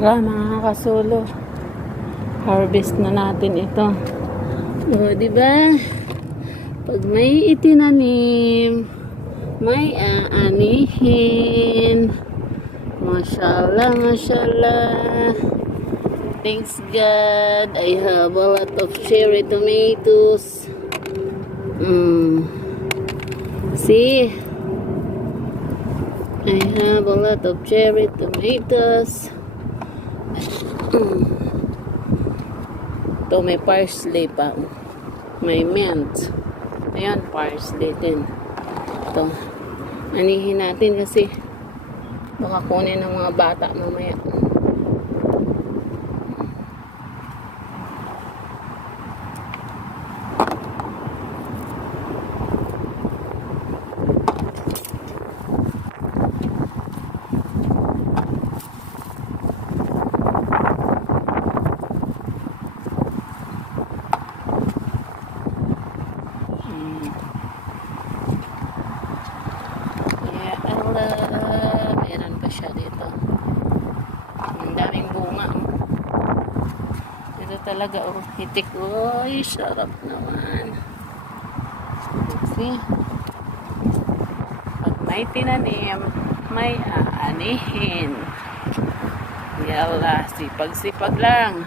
Tara mga kasolo, harvest na natin ito. O, diba? Pag may itinanim, may aanihin. Mashallah, mashallah. Thanks God, I have a lot of cherry tomatoes. See? I have a lot of cherry tomatoes. Ito may parsley pa. May mint. Ayan, parsley din. Ito. Anihin natin kasi baka kunin ng mga bata mamaya. Meron pa siya dito. Ang daming bunga. Ito talaga, oh, hitik. Uy, sarap naman. See? Pag may tinanim, may aanihin. Yala, sipag-sipag lang.